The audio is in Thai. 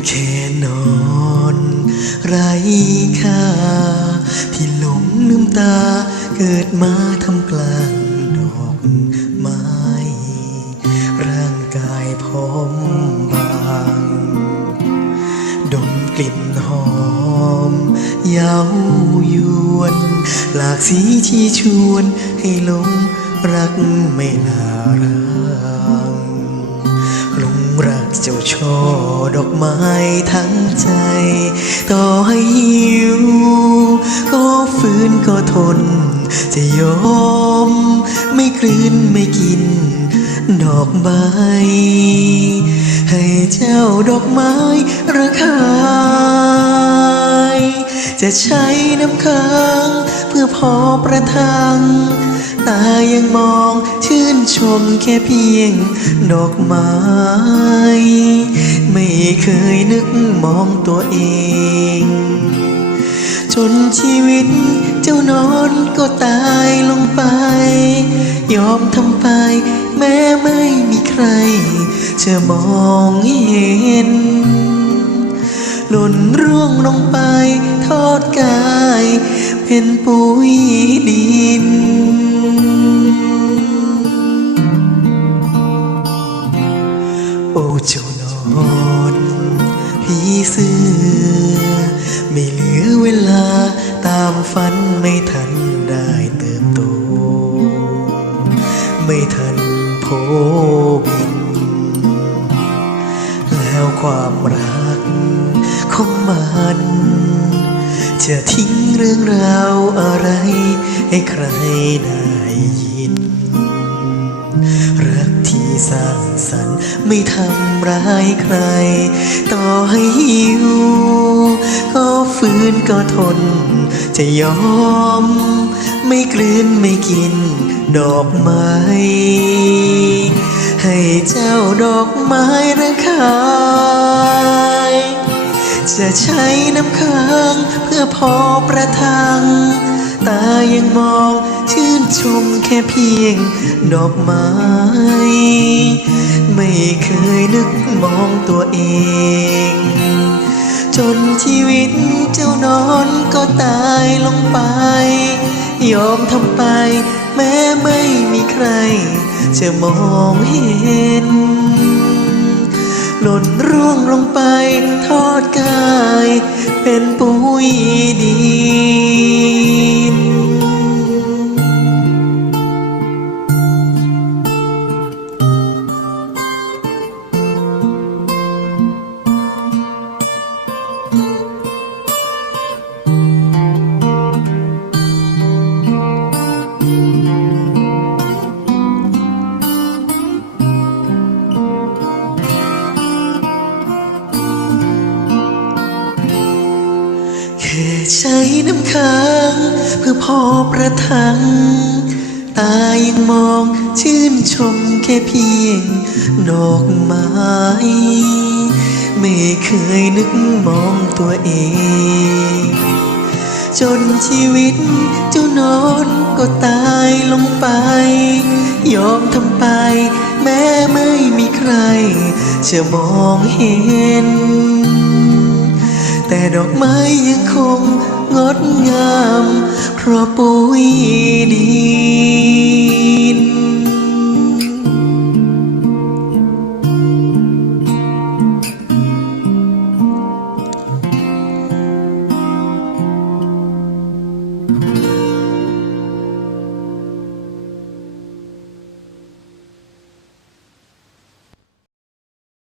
เป็นแค่นอนไรค่าที่หลงลืมตาเกิดมาทำกลางดอกไม้ ร่างกายพร้อมบาง ดมกลิ่นหอมเย้ายวน หลากสีที่ชวนให้หลงรักไม่ลารา เจ้าช่อดอกไม้ทั้งใจ ต่อให้หิว ก็ฝืนก็ทน จะยอม ไม่กลืนไม่กิน ดอกไม้ให้เจ้าดอกไม้ระคายจะใช้น้ำค้างเพื่อพอประทัง ตายังมองชื่นชมแค่เพียงดอกไม้ ไม่เคยนึกมองตัวเอง จนชีวิตเจ้านอนก็ตายลงไป ยอมทำไปแม้ไม่มีใครจะมองเห็น หล่นร่วงลงไปทอดกาย เป็นปุ๋ยดิน โอ้เจ้านอนพี่เสื้อ ไม่เหลือเวลาตามฝันไม่ทันได้เติบโต ไม่ทันโพบิน แล้วความรัก ของมัน จะทิ้งเรื่องราวอะไร ให้ใครได้ยิน รักที่สร้างสรรค์ไม่ทำร้ายใคร ต่อให้หิว ก็ฝืนก็ทน จะยอม ไม่กลืนไม่กิน ดอกไม้ให้เจ้าดอกไม้ระคา จะใช้น้ำค้างเพื่อพอประทัง ตายังมองชื่นชมแค่เพียงดอกไม้ ไม่เคยนึกมองตัวเอง จนชีวิตเจ้านอนก็ตายลงไป ยอมทำไปแม้ไม่มีใครจะมองเห็น หล่นร่วงลงไปทอดกาย เป็นปุ๋ยดี ใช้น้ำค้างเพื่อพอประทัง ตายังมองชื่นชมแค่เพียงดอกไม้ ไม่เคยนึกมองตัวเอง จนชีวิตเจ้านอนก็ตายลงไป ยอมทำไป แม้ไม่มีใคร จะมองเห็น แต่ดอกไม้ยังคงงดงาม เพราะปุ๋ยดิน